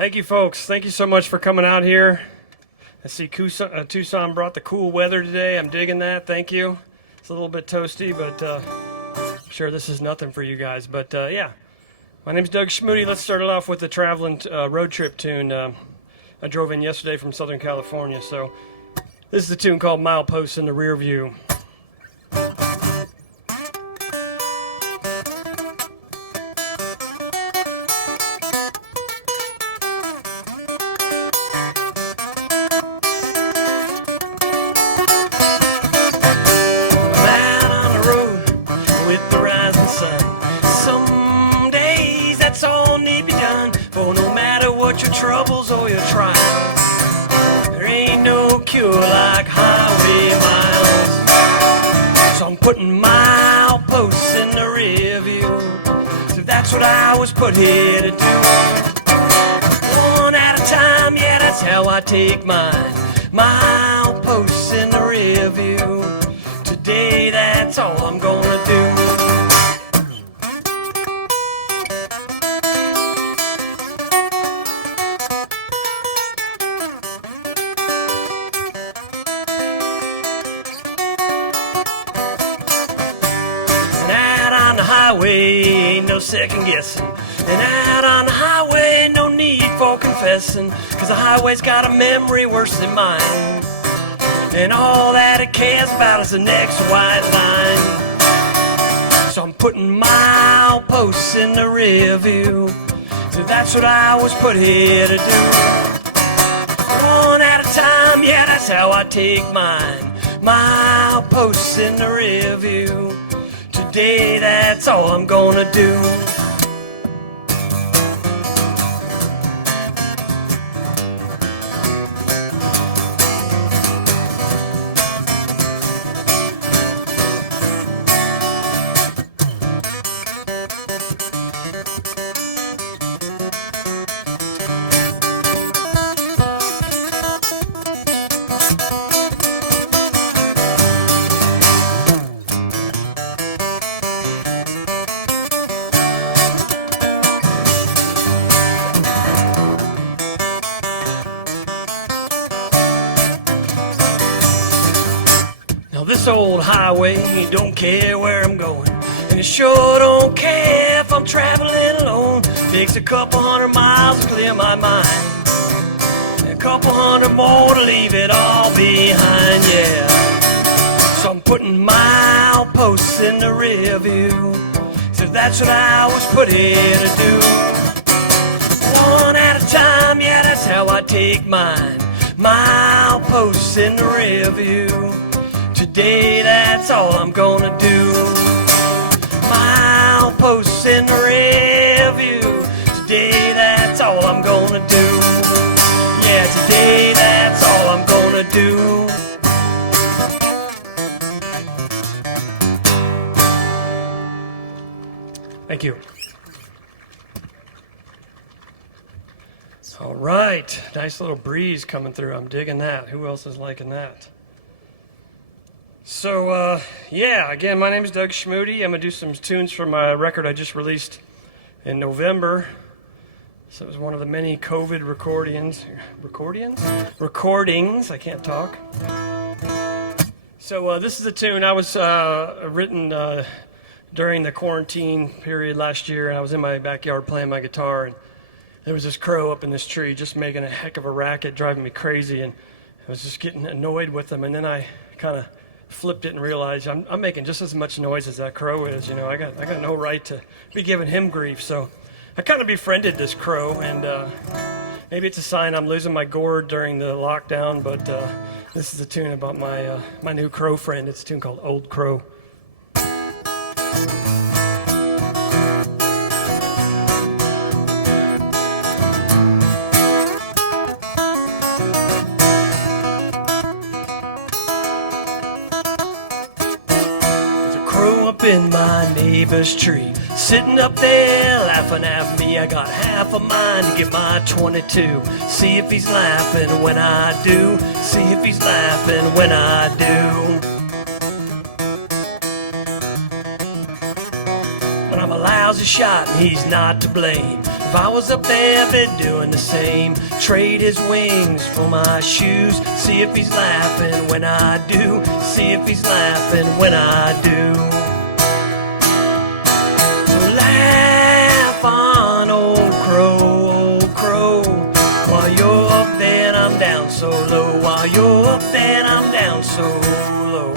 Thank you, folks. Thank you so much for coming out here. I see Tucson brought the cool weather today. I'm digging that. Thank you. It's a little bit toasty, but I'm sure this is nothing for you guys. But yeah, my name's Doug Schmude. Let's start it off with the traveling road trip tune. I drove in yesterday from Southern California, so this is a tune called Mileposts in the Rear View. Troubles or your trials, there ain't no cure like highway miles. So I'm putting mileposts in the rear view. So that's what I was put here to do. One at a time, yeah, that's how I take mine. Mileposts in the rear view. Today, that's all I'm gonna do. Ain't no second guessing, and out on the highway no need for confessing, cause the highway's got a memory worse than mine, and all that it cares about is the next white line. So I'm putting mileposts in the rear view. So that's what I was put here to do. One at a time, yeah, that's how I take mine. Mileposts in the rear view. Today, that's all I'm gonna do. This old highway don't care where I'm going, and it sure don't care if I'm traveling alone. Takes a couple 100 miles to clear my mind, and a couple 100 more to leave it all behind, yeah. So I'm putting mileposts in the rear view. So that's what I was put here to do. One at a time, yeah, that's how I take mine. Mileposts in the rear view. Today, that's all I'm gonna do. Mileposts in the rear view. Today, that's all I'm gonna do. Yeah, today, that's all I'm gonna do. Thank you. All right, nice little breeze coming through. I'm digging that. Who else is liking that? So, yeah, again, my name is Doug Schmude. I'm going to do some tunes from my record I just released in November. So it was one of the many COVID recordings, I can't talk. So this is a tune I was written during the quarantine period last year, and I was in my backyard playing my guitar, and there was this crow up in this tree just making a heck of a racket, driving me crazy, and I was just getting annoyed with him, and then I kind of flipped it and realized I'm making just as much noise as that crow is. You know, I got no right to be giving him grief. So I kind of befriended this crow, and maybe it's a sign I'm losing my gourd during the lockdown. But this is a tune about my new crow friend. It's a tune called Old Crow. In my neighbor's tree, sitting up there laughing at me. I got half a mind to get my 22. See if he's laughing when I do. See if he's laughing when I do. But I'm a lousy shot and he's not to blame. If I was up there, I'd be doing the same. Trade his wings for my shoes. See if he's laughing when I do. See if he's laughing when I do. So laugh on, old crow. While you're up there and I'm down so low. While you're up there and I'm down so low.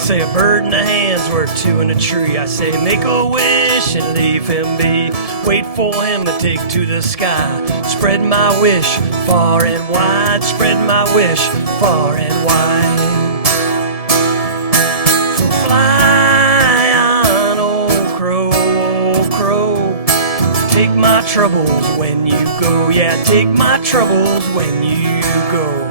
Say a bird in the hand's worth two in a tree. I say make a wish and leave him be. Wait for him to take to the sky. Spread my wish far and wide. Spread my wish far and wide. So fly on, old crow, old crow. Take my troubles when you go. Yeah, take my troubles when you go.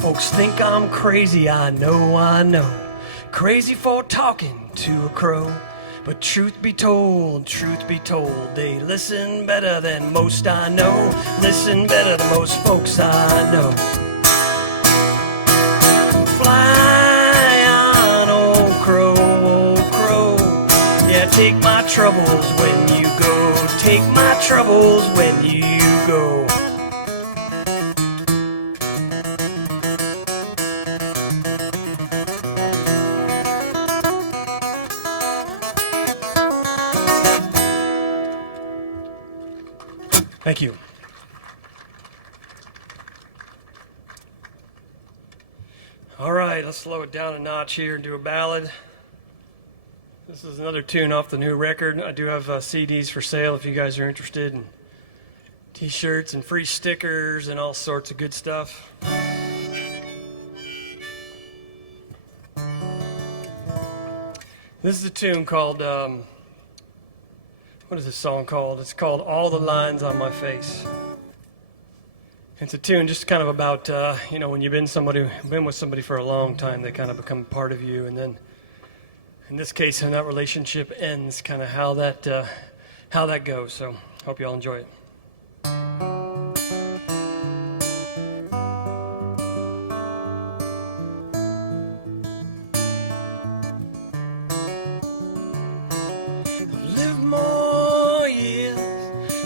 Folks think I'm crazy, I know. Crazy for talking to a crow. But truth be told, they listen better than most I know. Listen better than most folks I know. Fly on, old crow, old crow. Yeah, take my troubles when you go. Take my troubles when you go. Thank you. All right, let's slow it down a notch here and do a ballad. This is another tune off the new record. I do have CDs for sale if you guys are interested, and t-shirts and free stickers and all sorts of good stuff. This is a tune called what is this song called? It's called All the Lines on My Face. It's a tune just kind of about, when you've been with somebody for a long time, they kind of become part of you. And then, in this case, when that relationship ends, kind of how that goes. So, hope you all enjoy it.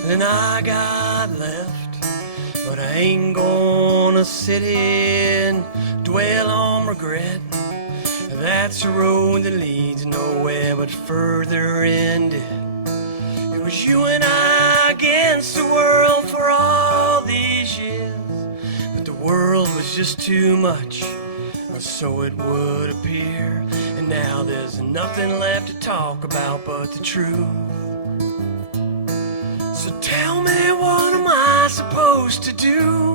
Than I got left, but I ain't gonna sit here and dwell on regret. That's a road that leads nowhere but further into it. It was you and I against the world for all these years, but the world was just too much, or so it would appear. And now there's nothing left to talk about but the truth. So tell me, what am I supposed to do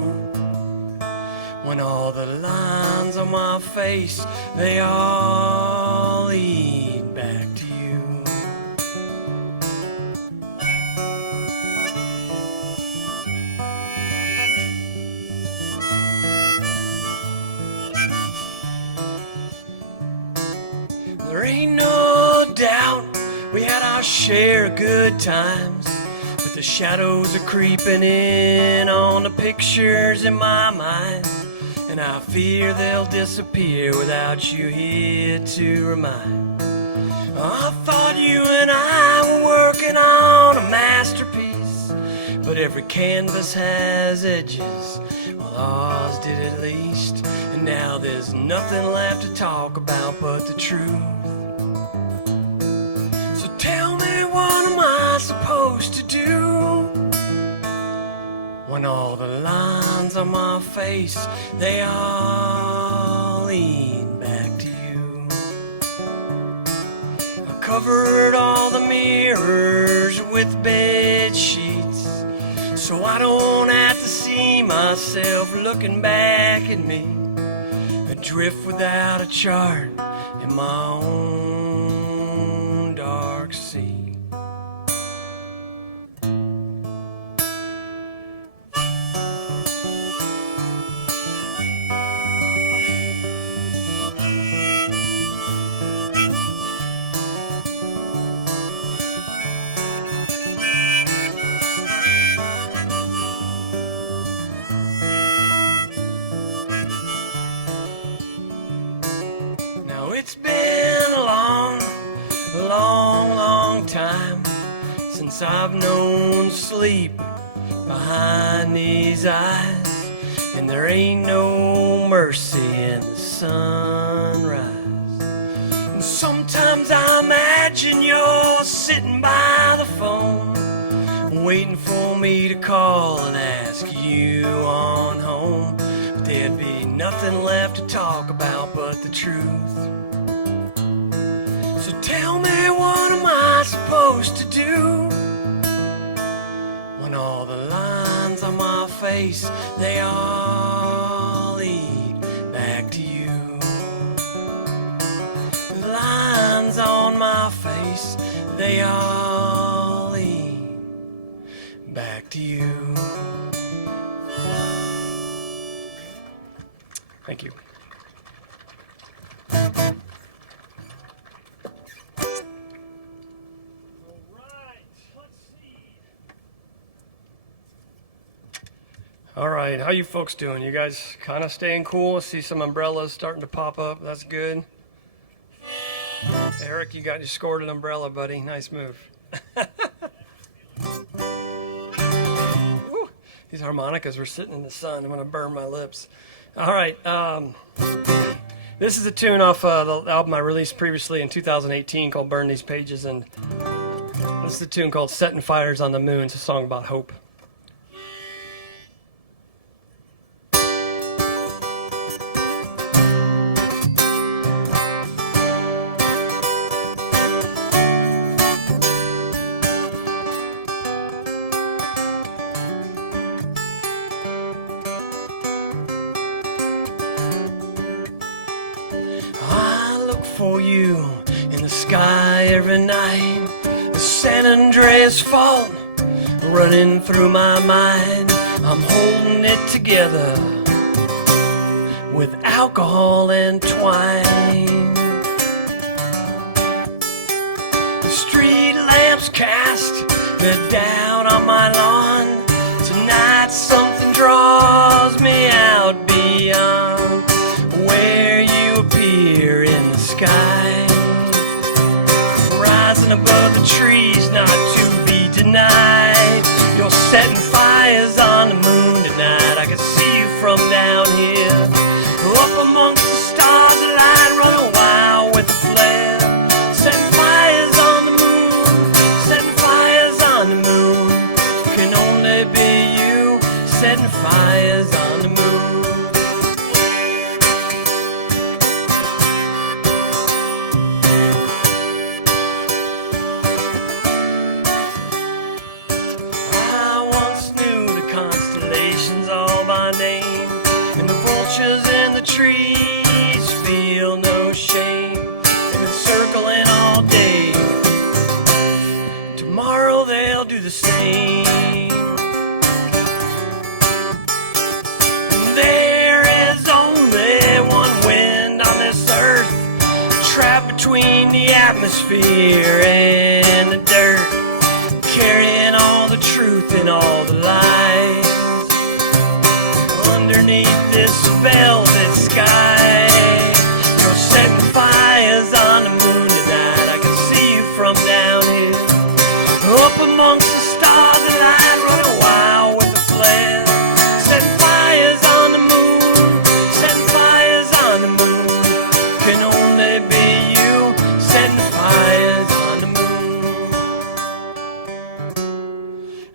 when all the lines on my face, they all lead back to you? There ain't no doubt we had our share of good times, but the shadows are creeping in on the pictures in my mind, and I fear they'll disappear without you here to remind. I thought you and I were working on a masterpiece, but every canvas has edges, well ours did at least. And now there's nothing left to talk about but the truth. So tell me, what am I supposed to do when all the lines on my face, they all lead back to you? I covered all the mirrors with bed sheets, so I don't have to see myself looking back at me, adrift without a chart in my own dark sea. it's been a long, long, long time since I've known sleep behind these eyes, and there ain't no mercy in the sunrise. And sometimes I imagine you're sitting by the phone, waiting for me to call and ask you on home. But there'd be nothing left to talk about but the truth. So tell me, what am I supposed to do when all the lines on my face, they all lead back to you? The lines on my face, they all lead back to you. Thank you. All right, how you folks doing? You guys kind of staying cool? I see some umbrellas starting to pop up. That's good. Eric, you scored an umbrella, buddy. Nice move. Woo, these harmonicas were sitting in the sun. I'm going to burn my lips. All right. This is a tune off the album I released previously in 2018 called Burn These Pages, and this is a tune called Setting Fires on the Moon. It's a song about hope. For you in the sky every night, the San Andreas fault running through my mind. I'm holding it together with alcohol and twine. The street lamps cast their doubt on my lawn. Tonight something draws me out beyond where you appear in the sky, rising above the trees, not to be denied. You're setting fires on the moon tonight. I can see you from down here, up amongst the stars aligned, running wild with a flare. Setting fires on the moon, setting fires on the moon. Can only be you, setting fires on the moon. In the trees feel no shame, they've been circling all day. Tomorrow they'll do the same. And there is only one wind on this earth, trapped between the atmosphere and the dirt, carrying all the truth and all the lies. Underneath this velvet sky, you're setting fires on the moon tonight. I can see you from down here, up amongst the stars aligned, running wild with a flare. Setting fires on the moon, setting fires on the moon. Can only be you, setting fires on the moon.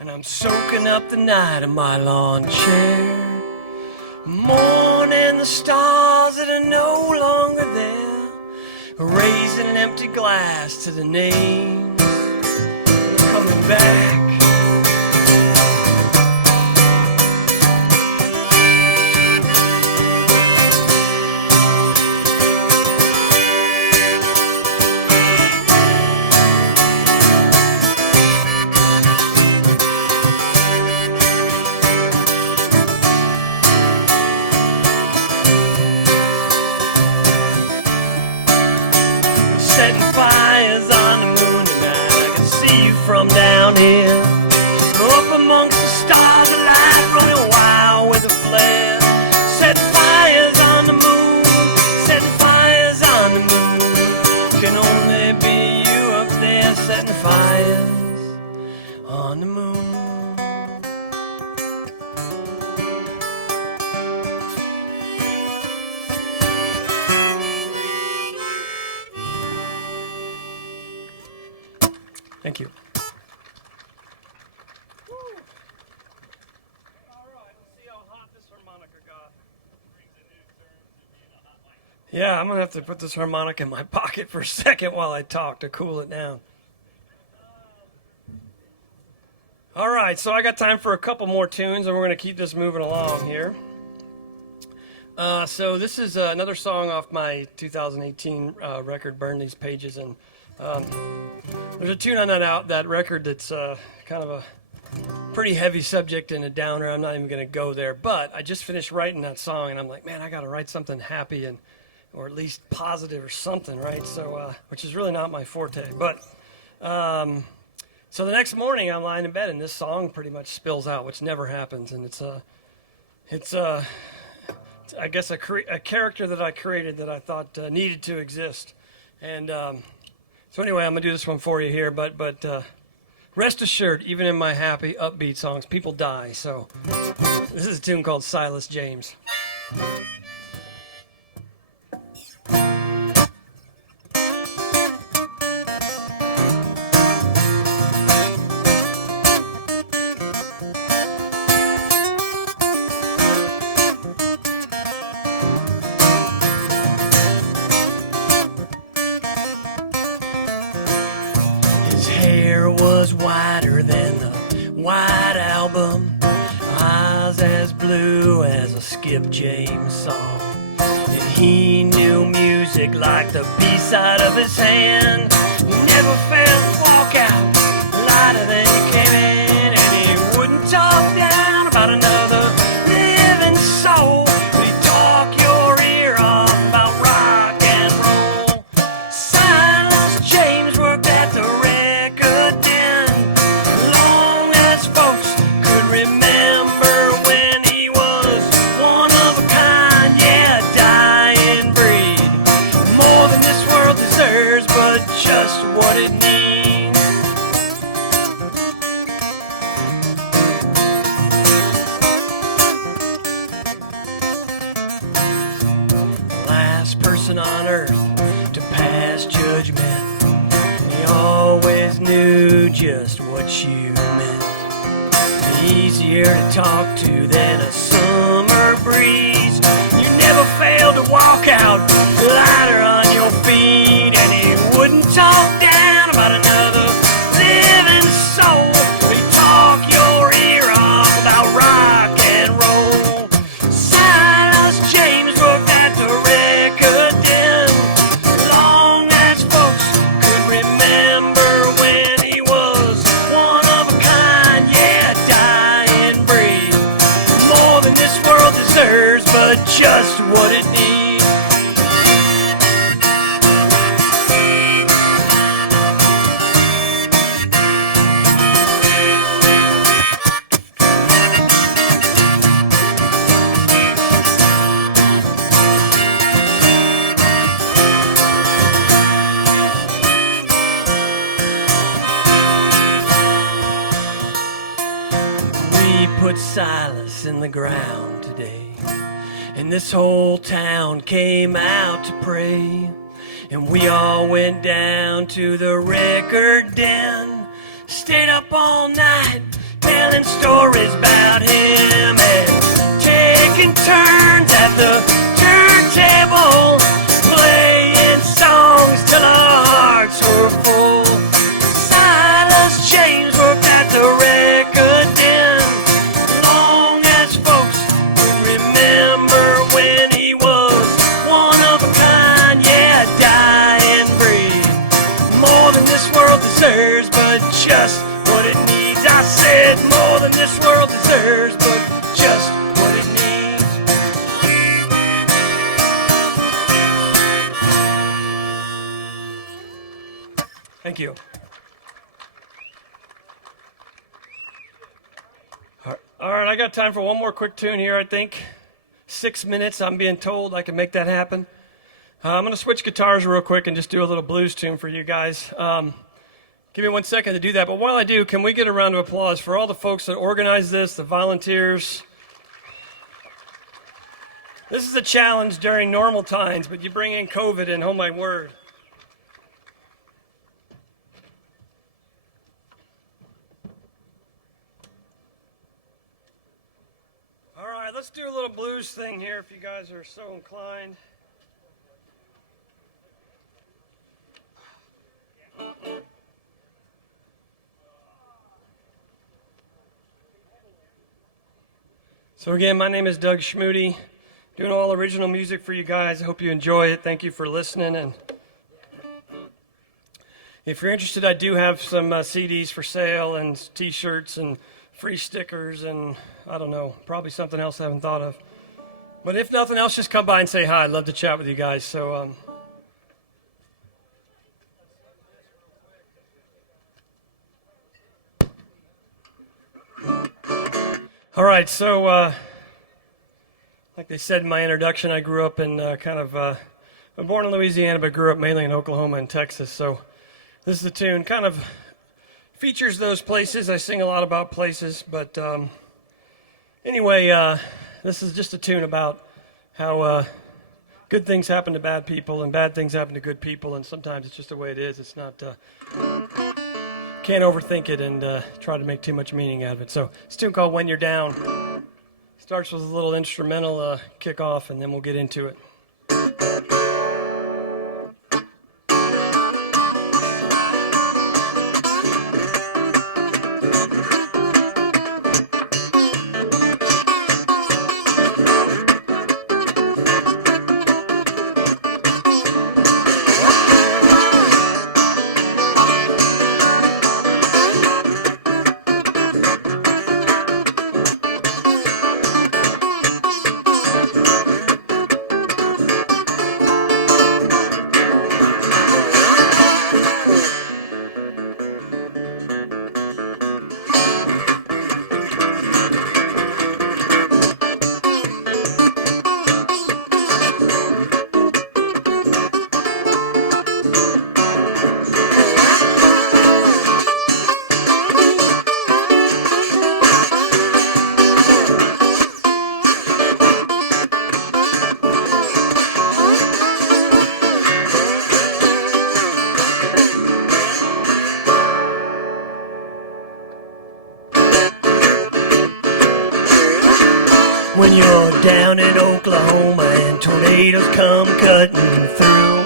And I'm soaking up the night in my lawn chair, mourning the stars that are no longer there, raising an empty glass to the names coming back. From down here, up amongst the stars alight, running wild with a flare. Setting fires on the moon, setting fires on the moon. Thank you. Yeah, I'm going to have to put this harmonica in my pocket for a second while I talk to cool it down. All right, so I got time for a couple more tunes, and we're going to keep this moving along here. So this is another song off my 2018 record, Burn These Pages, and there's a tune on that record that's kind of a pretty heavy subject and a downer. I'm not even going to go there, but I just finished writing that song, and I'm like, man, I got to write something happy and or at least positive or something, right? So, which is really not my forte. But so the next morning, I'm lying in bed, and this song pretty much spills out, which never happens, and it's I guess a character that I created that I thought needed to exist, and so anyway, I'm gonna do this one for you here, but rest assured, even in my happy, upbeat songs, people die. So this is a tune called Silas James. Whiter than the White Album, eyes as blue as a Skip James song, and he knew music like the B-side of his hand. He never failed to walk out lighter than he came in, and he wouldn't talk down about another living soul, but he'd talk your ear off about rock and roll. Silas James worked at the record den, remember when he was one of a kind, yeah, a dying breed. More than this world deserves, but just what it needs. Last person on earth to pass judgment, he always knew just what you meant. Easier to talk to than a summer breeze. You never failed to walk out lighter on your feet, and he wouldn't talk down about another living soul. He'd talk your ear off about rock and roll. Silas James worked at the record den, long as folks could remember when he was one of a kind, yeah, this world deserves, but just what it needs. We put Silas in the ground today, and this whole town came out to pray, and we all went down to the record den, stayed up all night telling stories about him, and taking turns at the turntable, playing songs till our hearts were full. Silas James worked at the record den, long as folks can remember when he was one of a kind, yeah, a dying breed. More than this world deserves, but just what it needs. I said more than this world deserves, but just what it needs. Thank you. All right, I got time for one more quick tune here, I think. 6 minutes, I'm being told I can make that happen. I'm going to switch guitars real quick and just do a little blues tune for you guys. Give me 1 second to do that. But while I do, can we get a round of applause for all the folks that organized this, the volunteers? This is a challenge during normal times, but you bring in COVID and oh my word. let's do a little blues thing here if you guys are so inclined. So again, my name is Doug Schmude, doing all original music for you guys. I hope you enjoy it. Thank you for listening. And if you're interested, I do have some CDs for sale and t-shirts and free stickers and I don't know, probably something else I haven't thought of. But if nothing else, just come by and say hi. I'd love to chat with you guys. So, all right, so like they said in my introduction, I grew up in I'm born in Louisiana, but grew up mainly in Oklahoma and Texas. So this is the tune, kind of features those places. I sing a lot about places, but anyway, this is just a tune about how good things happen to bad people and bad things happen to good people, and sometimes it's just the way it is. It's not, can't overthink it and try to make too much meaning out of it. So it's a tune called When You're Down. Starts with a little instrumental kick-off, and then we'll get into it. When you're down in Oklahoma and tornadoes come cutting through,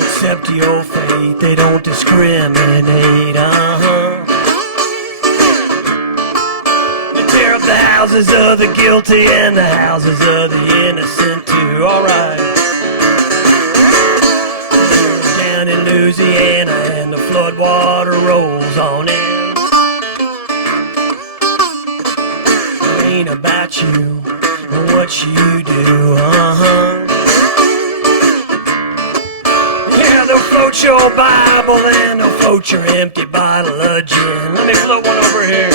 accept your fate, they don't discriminate, They tear up the houses of the guilty and the houses of the innocent too, alright. Down in Louisiana and the floodwater rolls on in. Ain't about you and what you do, Yeah, they'll float your Bible and they'll float your empty bottle of gin. Let me float one over here.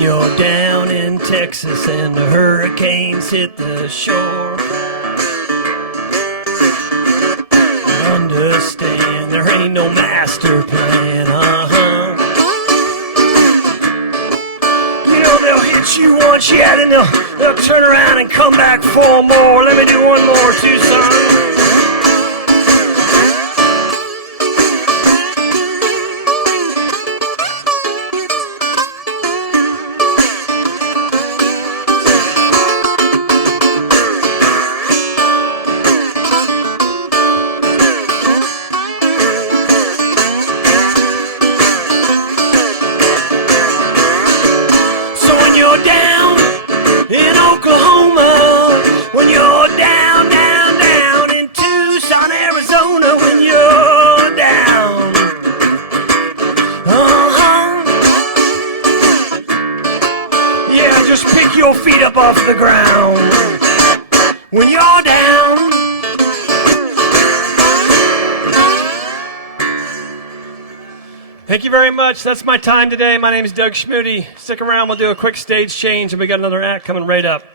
You're down in Texas and the hurricanes hit the shore. Understand there ain't no master plan, You know they'll hit you once, yeah, then they'll turn around and come back for more. Let me do one more, Tucson. Your feet up off the ground when you're down. Thank you very much. That's my time today. My name is Doug Schmude. Stick around. We'll do a quick stage change, and we got another act coming right up.